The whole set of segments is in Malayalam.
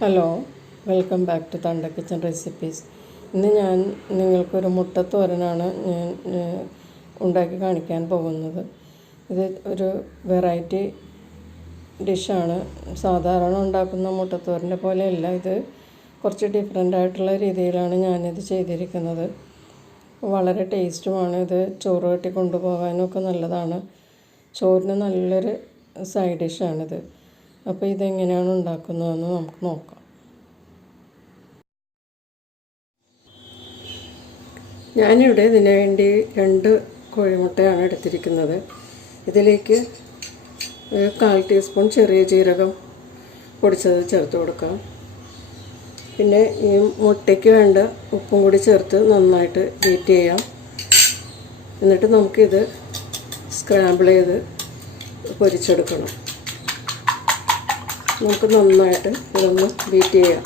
ഹലോ, വെൽക്കം ബാക്ക് ടു തണ്ട കിച്ചൺ റെസിപ്പീസ്. ഇന്ന് ഞാൻ നിങ്ങൾക്കൊരു മുട്ടത്തോരനാണ് ഞാൻ ഉണ്ടാക്കി കാണിക്കാൻ പോകുന്നത്. ഇത് ഒരു വെറൈറ്റി ഡിഷാണ്. സാധാരണ ഉണ്ടാക്കുന്ന മുട്ടത്തോരൻ്റെ പോലെയല്ല, ഇത് കുറച്ച് ഡിഫറെൻ്റ് ആയിട്ടുള്ള രീതിയിലാണ് ഞാനിത് ചെയ്തിരിക്കുന്നത്. വളരെ ടേസ്റ്റുമാണ്. ഇത് ചോറ് കെട്ടി കൊണ്ടുപോകാനൊക്കെ നല്ലതാണ്. ചോറിന് നല്ലൊരു സൈഡ് ഡിഷാണിത്. അപ്പോൾ ഇതെങ്ങനെയാണ് ഉണ്ടാക്കുന്നതെന്ന് നമുക്ക് നോക്കാം. ഞാനിവിടെ ഇതിനു വേണ്ടി 2 കോഴിമുട്ടയാണ് എടുത്തിരിക്കുന്നത്. ഇതിലേക്ക് 1/4 ടീസ്പൂൺ ചെറിയ ജീരകം പൊടിച്ചത് ചേർത്ത് കൊടുക്കാം. പിന്നെ ഈ മുട്ടയ്ക്ക് വേണ്ട ഉപ്പും കൂടി ചേർത്ത് നന്നായിട്ട് ബീറ്റ് ചെയ്യാം. എന്നിട്ട് നമുക്കിത് സ്ക്രാമ്പിൾ ചെയ്ത് പൊരിച്ചെടുക്കണം. നമുക്ക് നന്നായിട്ട് ഇതൊന്ന് ബീറ്റ് ചെയ്യാം.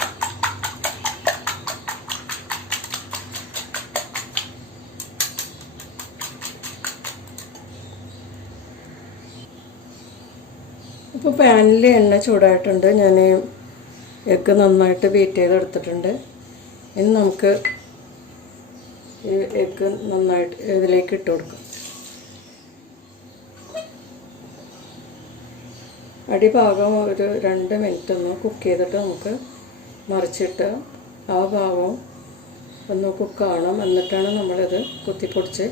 ഇപ്പോൾ പാനിൽ എണ്ണ ചൂടായിട്ടുണ്ട്. ഞാൻ എഗ്ഗ് നന്നായിട്ട് ബീറ്റ് ചെയ്തെടുത്തിട്ടുണ്ട്. ഇനി നമുക്ക് ഈ എഗ്ഗ് നന്നായിട്ട് ഇതിലേക്ക് ഇട്ട് കൊടുക്കാം. അടിഭാഗം ഒരു 2 മിനിറ്റ് ഒന്ന് കുക്ക് ചെയ്തിട്ട് നമുക്ക് മറിച്ചിട്ട് ആ ഭാഗം ഒന്ന് കുക്കാവണം. എന്നിട്ടാണ് നമ്മളിത് കുത്തിപ്പൊടിച്ച്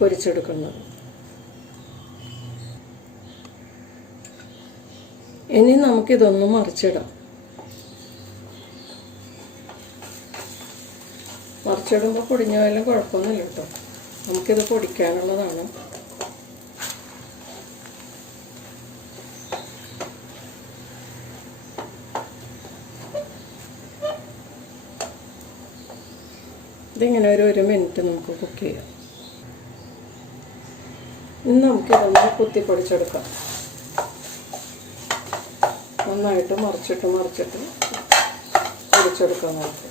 പൊരിച്ചെടുക്കുന്നത്. ഇനി നമുക്കിതൊന്ന് മറിച്ചിടാം. മറിച്ചിടുമ്പോൾ പൊടിഞ്ഞ പോയാലും കുഴപ്പമൊന്നുമില്ല കേട്ടോ. നമുക്കിത് പൊടിക്കാനുള്ളതാണ്. ഇതിങ്ങനെ ഒരു 1 മിനിറ്റ് നമുക്ക് കുക്ക് ചെയ്യാം. ഇനി നമുക്കിതൊന്ന് കുത്തിപ്പൊടിച്ചെടുക്കാം. നന്നായിട്ട് മറിച്ചിട്ട് പൊടിച്ചെടുക്കാം നമുക്ക്.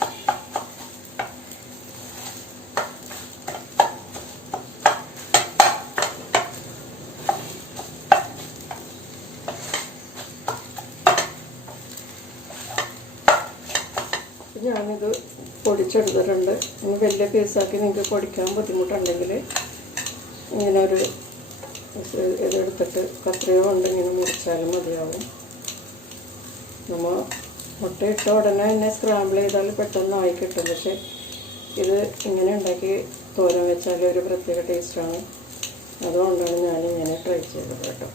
ഞാനിത് പൊടിച്ചെടുത്തിട്ടുണ്ട്. ഇനി വലിയ പീസാക്കി നിങ്ങൾക്ക് പൊടിക്കാൻ ബുദ്ധിമുട്ടുണ്ടെങ്കിൽ ഇങ്ങനെ ഒരു ഇതെടുത്തിട്ട് കത്രിക കൊണ്ട് ഇങ്ങനെ മുറിച്ചാലും മതിയാവും. നമ്മൾ മുട്ടയിട്ട ഉടനെ തന്നെ സ്ക്രാമ്പിൾ ചെയ്താൽ പെട്ടെന്ന് ആയി കിട്ടും. പക്ഷേ ഇത് ഇങ്ങനെ ഉണ്ടാക്കി തോരൻ വെച്ചാൽ ഒരു പ്രത്യേക ടേസ്റ്റാണ്. അതുകൊണ്ടാണ് ഞാനിങ്ങനെ ട്രൈ ചെയ്തത് കേട്ടോ.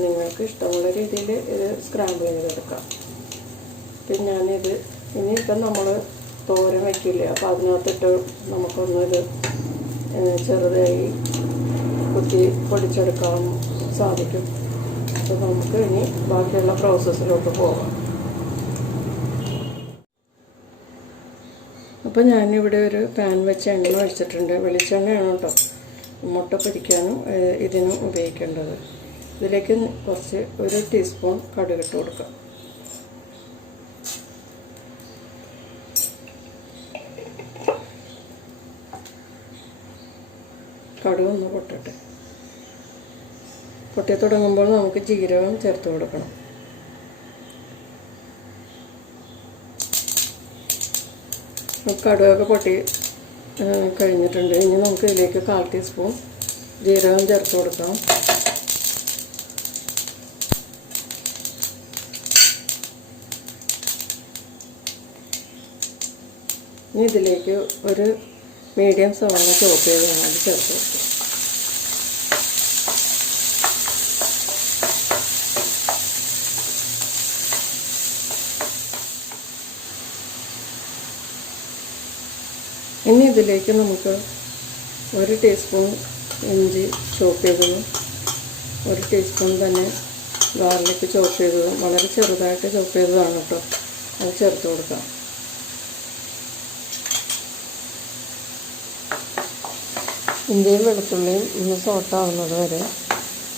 നിങ്ങൾക്ക് ഇഷ്ടമുള്ള രീതിയിൽ ഇത് സ്ക്രാമ്പിൾ ചെയ്തെടുക്കാം. പിന്നെ ഞാനിത് ഇനിയിപ്പം നമ്മൾ തോരൻ വയ്ക്കില്ല, അപ്പോൾ അതിനകത്തിട്ട് നമുക്കൊന്നൊരു ചെറുതായി കുത്തി പൊടിച്ചെടുക്കാൻ സാധിക്കും. അപ്പോൾ നമുക്ക് ഇനി ബാക്കിയുള്ള പ്രോസസ്സിലോട്ട് പോകാം. അപ്പോൾ ഞാനിവിടെ ഒരു പാൻ വെച്ച് എണ്ണ ഒഴിച്ചിട്ടുണ്ട്. വെളിച്ചെണ്ണയാണ് കേട്ടോ മുട്ട പൊരിക്കാനും ഇതിനും ഉപയോഗിക്കേണ്ടത്. ഇതിലേക്ക് കുറച്ച് 1 ടീസ്പൂൺ കടുകിട്ട് കൊടുക്കാം. കടുകൊന്ന് പൊട്ടട്ടെ. പൊട്ടി തുടങ്ങുമ്പോൾ നമുക്ക് ജീരകം ചേർത്ത് കൊടുക്കണം. കടുകൊക്കെ പൊട്ടി കഴിഞ്ഞിട്ടുണ്ട്. ഇനി നമുക്ക് ഇതിലേക്ക് 1/4 ടീസ്പൂൺ ജീരകം ചേർത്ത് കൊടുക്കാം. ഇനി ഇതിലേക്ക് ഒരു മീഡിയം സവാള ചോപ്പ് ചെയ്ത് അത് ചേർത്ത് കൊടുക്കുക. ഇനി ഇതിലേക്ക് നമുക്ക് 1 ടീസ്പൂൺ ഇഞ്ചി ചോപ്പ് ചെയ്തതും 1 ടീസ്പൂൺ തന്നെ ഗാർലിക് ചോപ്പ് ചെയ്തതും വളരെ ചെറുതായിട്ട് ചോപ്പ് ചെയ്തതാണ് കേട്ടോ, അത് ചേർത്ത് കൊടുക്കാം. ഇഞ്ചിയും വെളുത്തുള്ളിയും ഒന്ന് സോട്ടാവുന്നത് വരെ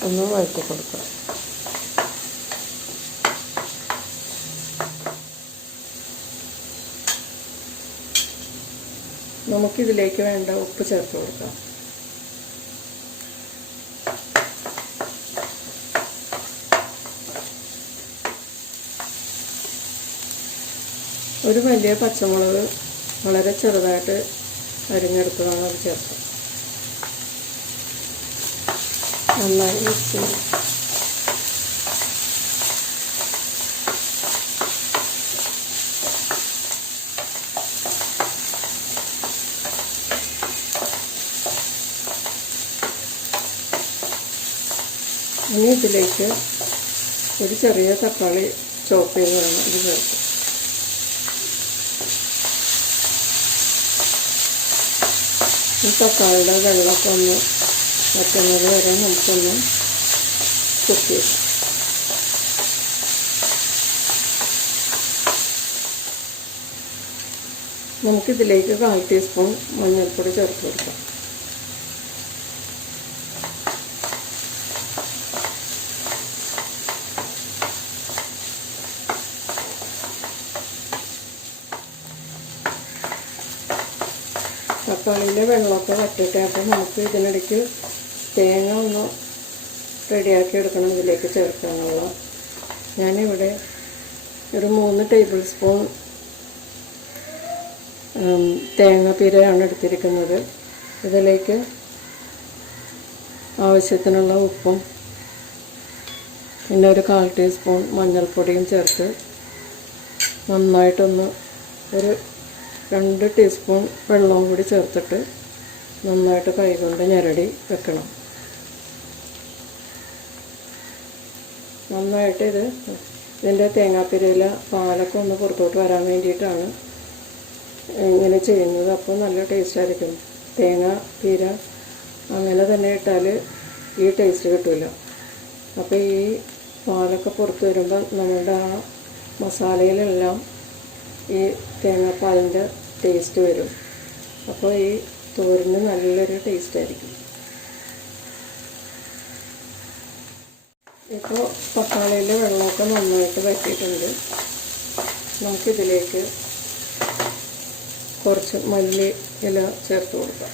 ഒന്ന് വഴറ്റി കൊടുക്കുക. നമുക്കിതിലേക്ക് വേണ്ട ഉപ്പ് ചേർത്ത് കൊടുക്കാം. ഒരു വലിയ പച്ചമുളക് വളരെ ചെറുതായിട്ട് അരിഞ്ഞെടുത്തതാണ് അത് ചേർക്കാം. നന്നായി മിക്സ് ചെയ്യും. ഇനി ഇതിലേക്ക് ഒരു ചെറിയ തക്കാളി ചോപ്പ് ചെയ്തതാണ് ഇത് ചേർക്കാം. ഈ തക്കാളിയുടെ വെള്ളമൊക്കെ ഒന്ന് വറ്റുന്നത് വരെ നമുക്കൊന്ന് കുക്ക് ചെയ്യാം. നമുക്കിതിലേക്ക് 1/4 ടീസ്പൂൺ മഞ്ഞൾപ്പൊടി ചേർത്ത് കൊടുക്കാം. തക്കാളിയിലെ വെള്ളമൊക്കെ വറ്റിട്ട് അപ്പോൾ നമുക്ക് ഇതിനിടയ്ക്ക് തേങ്ങ ഒന്ന് റെഡിയാക്കി എടുക്കണം ഇതിലേക്ക് ചേർക്കാനുള്ള. ഞാനിവിടെ ഒരു 3 ടേബിൾ സ്പൂൺ തേങ്ങാപ്പീരയാണ് എടുത്തിരിക്കുന്നത്. ഇതിലേക്ക് ആവശ്യത്തിനുള്ള ഉപ്പും പിന്നെ ഒരു 1/4 ടീസ്പൂൺ മഞ്ഞൾപ്പൊടിയും ചേർത്ത് നന്നായിട്ടൊന്ന് ഒരു 2 ടീസ്പൂൺ വെള്ളവും കൂടി ചേർത്തിട്ട് നന്നായിട്ട് കൈകൊണ്ട് ഞെരടി വെക്കണം. നന്നായിട്ട് ഇതിൻ്റെ തേങ്ങാപ്പീരയിലെ പാലൊക്കെ ഒന്ന് പുറത്തോട്ട് വരാൻ വേണ്ടിയിട്ടാണ് ഇങ്ങനെ ചെയ്യുന്നത്. അപ്പോൾ നല്ല ടേസ്റ്റ് ആയിരിക്കും. തേങ്ങാപ്പീര അങ്ങനെ തന്നെ ഇട്ടാൽ ഈ ടേസ്റ്റ് കിട്ടില്ല. അപ്പോൾ ഈ പാലൊക്കെ പുറത്ത് വരുമ്പോൾ നമ്മളുടെ ആ മസാലയിലെല്ലാം ഈ തേങ്ങാപ്പാലിൻ്റെ ടേസ്റ്റ് വരും. അപ്പോൾ ഈ തോരന് നല്ലൊരു ടേസ്റ്റ് ആയിരിക്കും. ഇപ്പോൾ തക്കാളിയിലെ വെള്ളമൊക്കെ നന്നായിട്ട് വറ്റിയിട്ടുണ്ട്. നമുക്കിതിലേക്ക് കുറച്ച് മല്ലി ഇല ചേർത്ത് കൊടുക്കാം.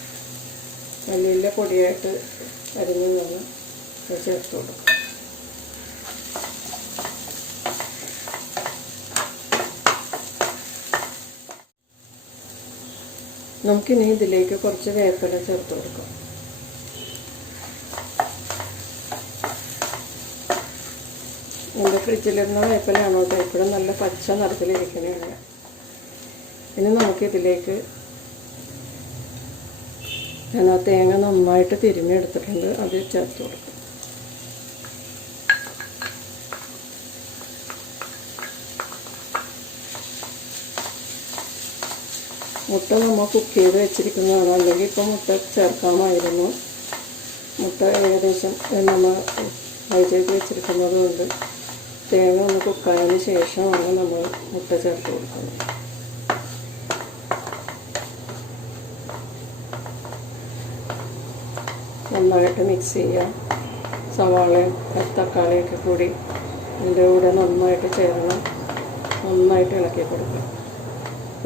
മല്ലിയില പൊടിയായിട്ട് അരിഞ്ഞതാണ് ചേർത്ത് കൊടുക്കാം. നമുക്കിനി ഇതിലേക്ക് കുറച്ച് വേപ്പില ചേർത്ത് കൊടുക്കാം. എൻ്റെ ഫ്രിഡ്ജിലിരുന്ന വേപ്പിലാണ് കേട്ടോ. ഇപ്പോഴും നല്ല പച്ച നിറത്തിലിരിക്കണതാണ്. ഇനി നമുക്കിതിലേക്ക് ഞാൻ ആ തേങ്ങ നന്നായിട്ട് തിരുമ്മിയെടുത്തിട്ടുണ്ട്, അത് ചേർത്ത് കൊടുക്കാം. മുട്ട നമ്മൾ കുക്ക് ചെയ്ത് വെച്ചിരിക്കുന്നതാണ്, അല്ലെങ്കിൽ ഇപ്പോൾ മുട്ട ചേർക്കാമായിരുന്നു. മുട്ട ഏകദേശം നമ്മൾ ഫ്രൈ ചെയ്ത് വെച്ചിരിക്കുന്നത് കൊണ്ട് തേങ്ങ ഒന്ന് കുക്കായതിന് ശേഷമാണ് നമ്മൾ മുട്ട ചേർത്ത് കൊടുക്കുന്നത്. നന്നായിട്ട് മിക്സ് ചെയ്യുക. സവാളയും തക്കാളിയൊക്കെ കൂടി ഇതിൻ്റെ കൂടെ നന്നായിട്ട് ചേർന്ന് നന്നായിട്ട് ഇളക്കി കൊടുക്കുക.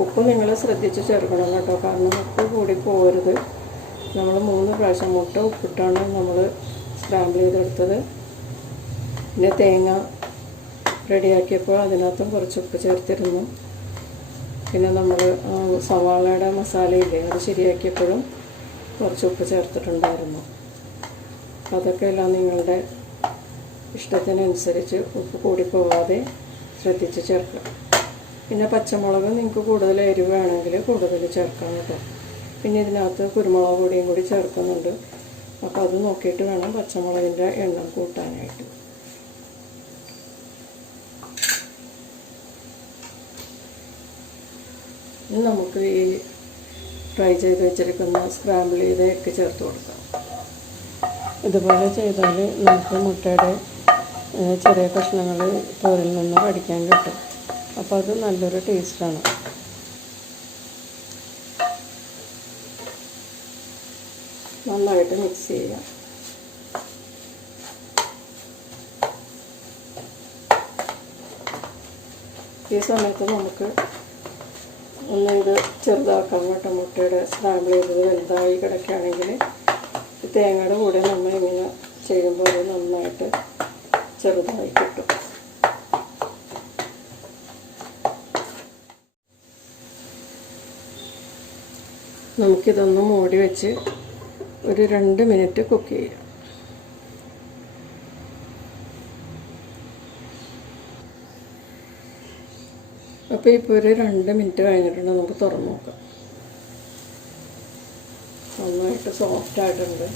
ഉപ്പ് നിങ്ങൾ ശ്രദ്ധിച്ച് ചേർക്കണം കേട്ടോ, കാരണം ഉപ്പ് കൂടി പോകരുത്. നമ്മൾ 3 പ്രാവശ്യം മുട്ട ഉപ്പിട്ടാണ് നമ്മൾ സ്ക്രാമ്പിൾ ചെയ്തെടുത്തത്. പിന്നെ തേങ്ങ റെഡിയാക്കിയപ്പോൾ അതിനകത്തും കുറച്ച് ഉപ്പ് ചേർത്തിരുന്നു. പിന്നെ നമ്മൾ സവാളയുടെ മസാലയില്ലേ അത് ശരിയാക്കിയപ്പോഴും കുറച്ച് ഉപ്പ് ചേർത്തിട്ടുണ്ടായിരുന്നു. അതൊക്കെ എല്ലാം നിങ്ങളുടെ ഇഷ്ടത്തിനനുസരിച്ച് ഉപ്പ് കൂടി പോകാതെ ശ്രദ്ധിച്ച് ചേർക്കുക. പിന്നെ പച്ചമുളക് നിങ്ങൾക്ക് കൂടുതൽ എരിവ് വേണമെങ്കിൽ കൂടുതൽ ചേർക്കാം കേട്ടോ. പിന്നെ ഇതിനകത്ത് കുരുമുളക് പൊടിയും കൂടി ചേർക്കുന്നുണ്ട്. അപ്പോൾ അത് നോക്കിയിട്ട് വേണം പച്ചമുളകിൻ്റെ എണ്ണം കൂട്ടാനായിട്ട്. ഇനി നമുക്ക് ഈ ഫ്രൈ ചെയ്ത് വെച്ചിരിക്കുന്ന സ്ക്രാമ്പിൾ ചെയ്തൊക്കെ ചേർത്ത് കൊടുക്കാം. ഇതുപോലെ ചെയ്താൽ നമുക്ക് മുട്ടയുടെ ചെറിയ കഷ്ണങ്ങൾ തോരിൽ നിന്ന് കടിക്കാൻ കിട്ടും. അപ്പോൾ അത് നല്ലൊരു ടേസ്റ്റാണ്. നന്നായിട്ട് മിക്സ് ചെയ്യുക. ഈ സമയത്ത് നമുക്ക് ഒന്ന് ഇത് ചെറുതാക്കാൻ കേട്ടോ. മുട്ടയുടെ സ്ക്രാമ്പിൾ ചെയ്തത് വലുതായി കിടക്കുകയാണെങ്കിൽ തേങ്ങയുടെ കൂടെ നമ്മൾ ഇങ്ങനെ ചെയ്യുമ്പോൾ അത് നന്നായിട്ട് ചെറുതായി കിട്ടും. നമുക്കിതൊന്ന് മൂടി വെച്ച് ഒരു 2 മിനിറ്റ് കുക്ക് ചെയ്യാം. അപ്പോൾ ഇപ്പോൾ ഒരു 2 മിനിറ്റ് കഴിഞ്ഞിട്ടുണ്ട്. നമുക്ക് തുറന്ന് നോക്കാം. നന്നായിട്ട് സോഫ്റ്റ് ആയിട്ടുണ്ട്.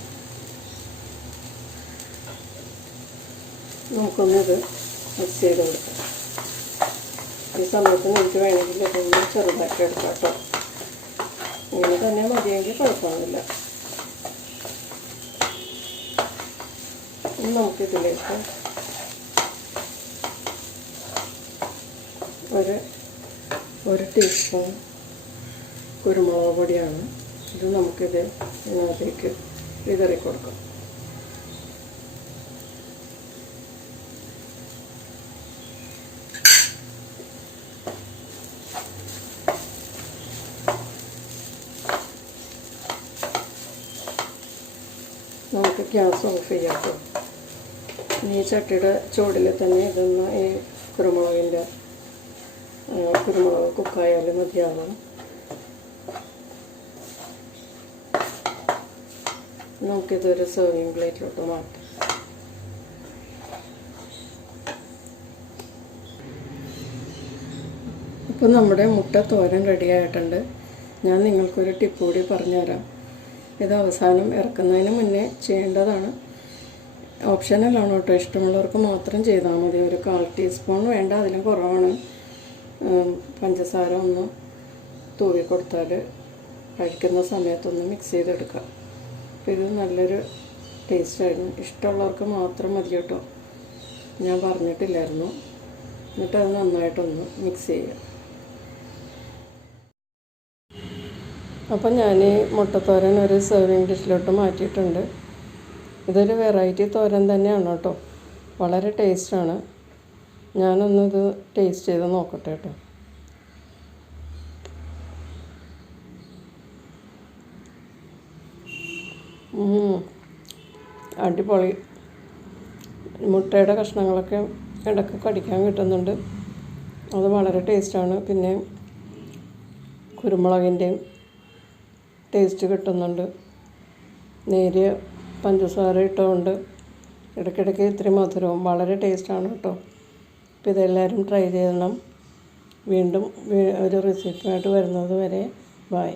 നമുക്കൊന്നിത് മിക്സ് ചെയ്ത് കൊടുക്കാം. ഈ സമയത്ത് നിങ്ങൾക്ക് വേണമെങ്കിൽ ഇതൊന്ന് ചെറുതാക്കി എടുക്കാം കേട്ടോ. ഇങ്ങനെ തന്നെ മതിയെങ്കിൽ കുഴപ്പമൊന്നുമില്ല. ഇനി നമുക്കിതിലേക്ക് ഒരു ടീസ്പൂൺ കുരുമുളക് പൊടിയാണ്. ഇത് നമുക്കിത് ഇതിനകത്തേക്ക് വിതറി കൊടുക്കാം. നമുക്ക് ഗ്യാസ് ഓഫ് ചെയ്യാം കേട്ടോ. ഈ ചട്ടിയുടെ ചൂടിൽ തന്നെ ഇതൊന്ന് ഈ കുരുമുളക് കുക്കായാലും മതിയാവും. നമുക്കിതൊരു സെർവിങ് പ്ലേറ്റിലോട്ട് മാറ്റാം. ഇപ്പം നമ്മുടെ മുട്ട തോരൻ റെഡി ആയിട്ടുണ്ട്. ഞാൻ നിങ്ങൾക്കൊരു ടിപ്പ് കൂടി പറഞ്ഞുതരാം. ഇത് അവസാനം ഇറക്കുന്നതിന് മുന്നേ ചെയ്യേണ്ടതാണ്. ഓപ്ഷനലാണ് കേട്ടോ. ഇഷ്ടമുള്ളവർക്ക് മാത്രം ചെയ്താൽ മതി. ഒരു 1/4 ടീസ്പൂൺ വേണ്ട, അതിലും കുറവാണ്. പഞ്ചസാര ഒന്ന് തൂവി കൊടുത്താൽ കഴിക്കുന്ന സമയത്തൊന്ന് മിക്സ് ചെയ്തെടുക്കാം. അപ്പോൾ ഇത് നല്ലൊരു ടേസ്റ്റായിരുന്നു. ഇഷ്ടമുള്ളവർക്ക് മാത്രം മതി കേട്ടോ. ഞാൻ പറഞ്ഞിട്ടില്ലായിരുന്നു. എന്നിട്ടത് നന്നായിട്ടൊന്ന് മിക്സ് ചെയ്യുക. അപ്പം ഞാൻ ഈ മുട്ടത്തോരൻ ഒരു സെർവിങ് ഡിഷിലോട്ട് മാറ്റിയിട്ടുണ്ട്. ഇതൊരു വെറൈറ്റി തോരൻ തന്നെയാണ് കേട്ടോ. വളരെ ടേസ്റ്റാണ്. ഞാനൊന്നിത് ടേസ്റ്റ് ചെയ്ത് നോക്കട്ടെ കേട്ടോ. അടിപൊളി. മുട്ടയുടെ കഷ്ണങ്ങളൊക്കെ ഇടയ്ക്ക് കടിക്കാൻ കിട്ടുന്നുണ്ട്. അത് വളരെ ടേസ്റ്റാണ്. പിന്നെ കുരുമുളകിൻ്റെയും ടേസ്റ്റ് കിട്ടുന്നുണ്ട്. നേരിയ പഞ്ചസാര ഇട്ടുകൊണ്ട് ഇടയ്ക്കിടയ്ക്ക് ഇത്തിരി മധുരവും വളരെ ടേസ്റ്റാണ് കേട്ടോ. അപ്പോൾ ഇതെല്ലാവരും ട്രൈ ചെയ്യണം. വീണ്ടും ഒരു റെസിപ്പിയായിട്ട് വരുന്നത് വരെ ബൈ.